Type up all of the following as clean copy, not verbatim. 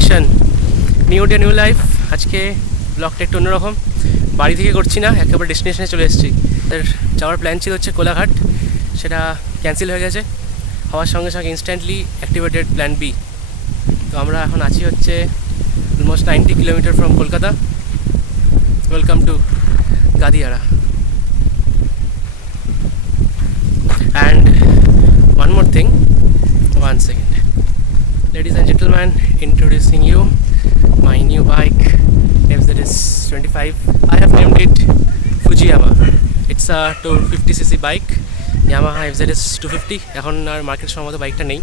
Action, new day new life. আজকে ব্লগটা একটু অন্যরকম, বাড়ি থেকে করছি না, একেবারে ডেস্টিনেশনে চলে এসেছি। যাওয়ার প্ল্যান ছিল হচ্ছে কোলাঘাট, সেটা ক্যান্সেল হয়ে গেছে। হওয়ার সঙ্গে সঙ্গে ইনস্ট্যান্টলি অ্যাক্টিভেটেড প্ল্যান বি। তো আমরা এখন আছি হচ্ছে almost 90 kilometre from Kolkata. Welcome to Gadiara. And one more thing, one second. Ladies and gentlemen, introducing you my new bike FZS 25. I have named it Fujiyama. It's a 250cc bike, Yamaha FZS 250. এখন আর market সম্মত বাইকটা নেই।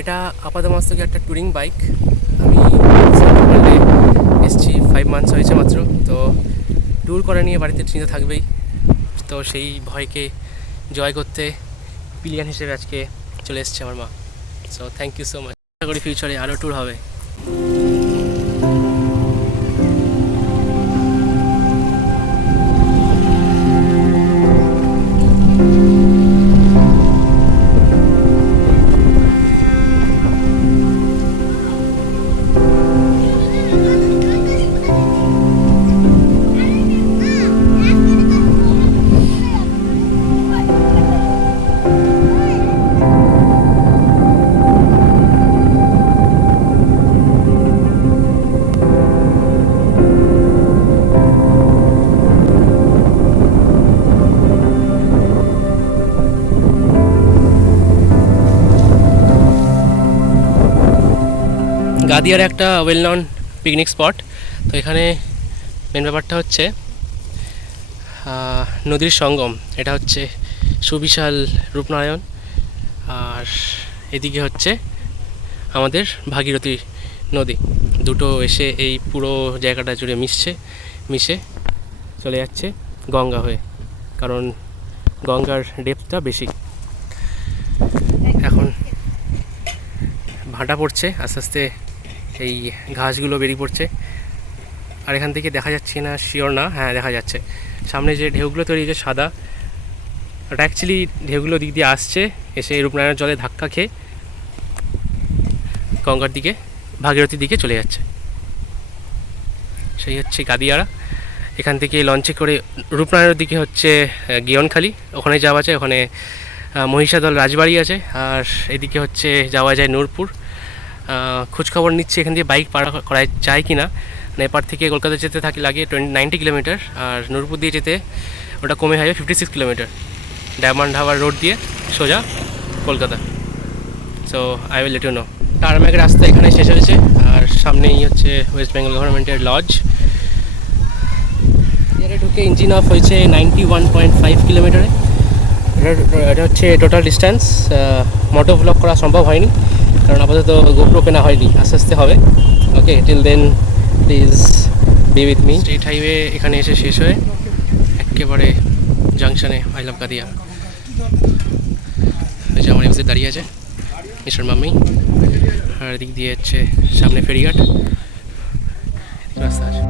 এটা আপাতমস্তকে একটা touring bike. আমি ওয়ার্ল্ডে এসেছি 5 months হয়েছে মাত্র। তো ট্যুর করা নিয়ে বাড়িতে চিন্তা থাকবেই, তো সেই ভয়কে জয় করতে পিলিয়ান হিসেবে আজকে চলে এসেছে আমার মা। So thank you so much. আশা করি ফিউচারে আরও ট্যুর হবে। গাদিয়ার একটা ওয়েল নন পিকনিক স্পট। তো এখানে মেন ব্যাপারটা হচ্ছে নদীর সঙ্গম। এটা হচ্ছে সুবিশাল রূপনারায়ণ, আর এদিকে হচ্ছে আমাদের ভাগীরথী নদী। দুটো এসে এই পুরো জায়গাটা জুড়ে মিশে চলে যাচ্ছে গঙ্গা হয়ে, কারণ গঙ্গার ডেপথটা বেশি। এখন ভাটা পড়ছে আস্তে আস্তে, এই ঘাসগুলো বেরিয়ে পড়ছে। আর এখান থেকে দেখা যাচ্ছে না শিওর না, হ্যাঁ দেখা যাচ্ছে সামনে যে ঢেউগুলো তৈরি হয়েছে সাদা, ওটা অ্যাকচুয়ালি ঢেউগুলো দিক দিয়ে আসছে, এসে রূপনারায়ণ জলে ধাক্কা খেয়ে গঙ্গার দিকে ভাগীরথীর দিকে চলে যাচ্ছে। সেই হচ্ছে গাদিয়ারা। এখান থেকে লঞ্চে করে রূপনারায়ণের দিকে হচ্ছে গিয়নখালি, ওখানে যাওয়া যায়। ওখানে মহিষাদল রাজবাড়ি আছে। আর এদিকে হচ্ছে যাওয়া যায় নূরপুর। খোঁজখবর নিচ্ছে এখান দিয়ে বাইক পার করা যায় কি না। এপার থেকে কলকাতা যেতে লাগে 90 কিলোমিটার, আর নূরপুর দিয়ে যেতে ওটা কমে হয় 56 কিলোমিটার, ডায়মন্ড হারবার রোড দিয়ে সোজা Kolkata. So I will let you know. Tarmac রাস্তা এখানে শেষ হয়েছে, আর সামনেই হচ্ছে ওয়েস্ট বেঙ্গল গভর্নমেন্টের লজ। এর ঢুকে ইঞ্জিন অফ হয়েছে 91.5 কিলোমিটারে। এটা হচ্ছে টোটাল ডিস্ট্যান্স। মোটো ব্লগ করা সম্ভব হয়নি, কারণ আপাতত গোপ্রো কেনা হয়নি, আস্তে আস্তে হবে। Okay, till then please be with me. State highway এখানে এসে শেষ হয়ে একেবারে জাংশনে আই লাভ গাদিয়া। এই যে আমার এফজেড দাঁড়িয়ে আছে, মিস্টার মাম্মি। আর এদিক দিয়ে হচ্ছে সামনে ফেরিঘাট রাস্তা আছে।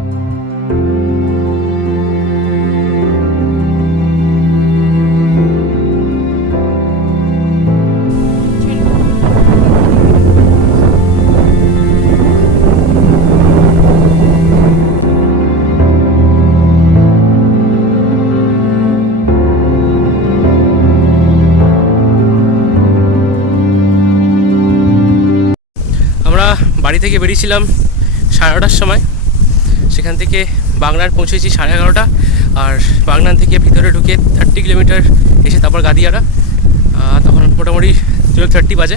বাড়ি থেকে বেরিয়েছিলাম 9:30টার সময়, সেখান থেকে বাগনান পৌঁছেছি 11:30, আর বাগনান থেকে ভিতরে ঢুকে 30 কিলোমিটার এসে তারপর গাদিয়ারা, তখন মোটামুটি 12:30 বাজে।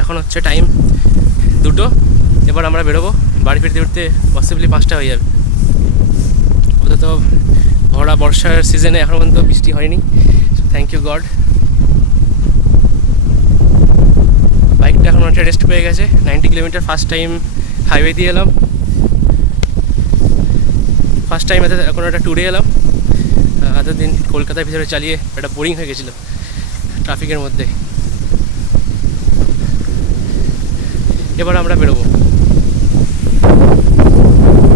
এখন হচ্ছে টাইম 2টো। এবার আমরা বেরোবো, বাড়ি ফিরতে ফিরতে পসিবলি 5টা হয়ে যাবে। অন্তত ভরা বর্ষার সিজনে এখনও পর্যন্ত বৃষ্টি হয়নি, থ্যাংক ইউ গড। বাইকটা এখন অনেকটা রেস্ট পেয়ে গেছে। 90 কিলোমিটার ফার্স্ট টাইম হাইওয়ে দিয়ে এলাম, ফার্স্ট টাইম কোনো একটা ট্যুরে এলাম। এতদিন কলকাতার ভিতরে চালিয়ে একটা বোরিং হয়ে গেছিলো ট্রাফিকের মধ্যে। এবার আমরা বেরোবো।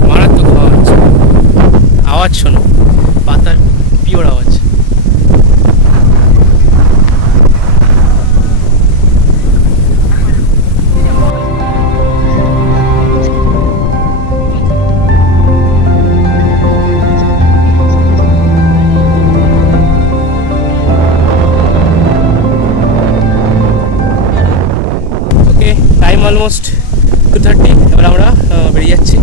মারাত্মক আওয়াজ শোনো, পাতার পিওর আওয়াজ। অলমোস্ট 2:30, এবার আমরা বেরিয়ে যাচ্ছি।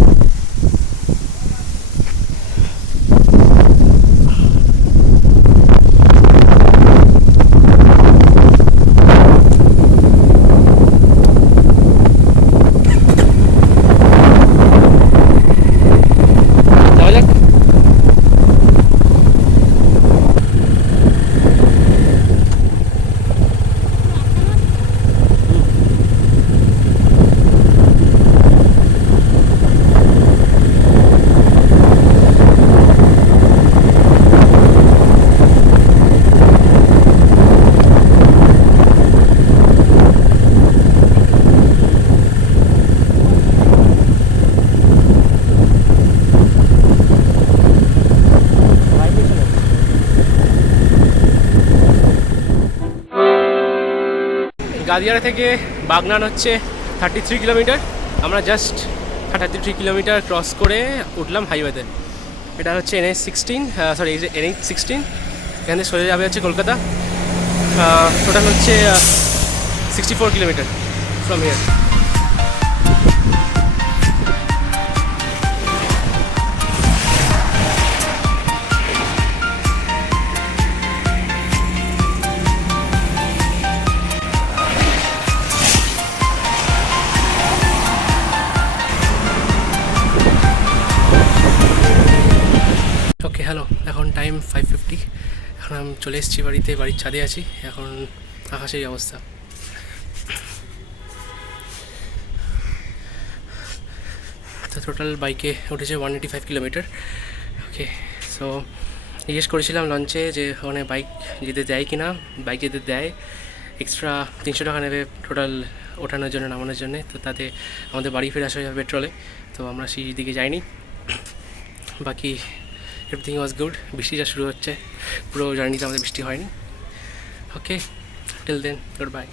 গাদিয়ারা থেকে বাগনান হচ্ছে 33 কিলোমিটার। আমরা জাস্ট 33 কিলোমিটার ক্রস করে উঠলাম হাইওয়েতে। এটা হচ্ছে NH16, সরি NH16। এখান থেকে সোজা যাবে হচ্ছে কলকাতা। টোটাল হচ্ছে 64 kilometre from here. Okay, hello, এখন টাইম 5:50। এখন আমি চলে এসেছি বাড়িতে, বাড়ির ছাদে আছি। এখন আকাশের অবস্থা। তো টোটাল বাইকে উঠেছে 185 কিলোমিটার। ওকে, সো জিজ্ঞেস করেছিলাম লঞ্চে যে ওখানে বাইক যেতে দেয় কি না। বাইক যেতে দেয়, এক্সট্রা 300 টাকা নেবে টোটাল ওঠানোর জন্য নামানোর জন্য। তো তাতে আমাদের বাড়ি ফিরে আসা যাবে পেট্রোলে। তো আমরা সেই দিকে যাইনি। বাকি এভরিথিং ওয়াজ গুড। বৃষ্টি যা শুরু হচ্ছে, পুরো জার্নিতে আমাদের বৃষ্টি হয়নি। ওকে, টিল দেন, গুড বাই।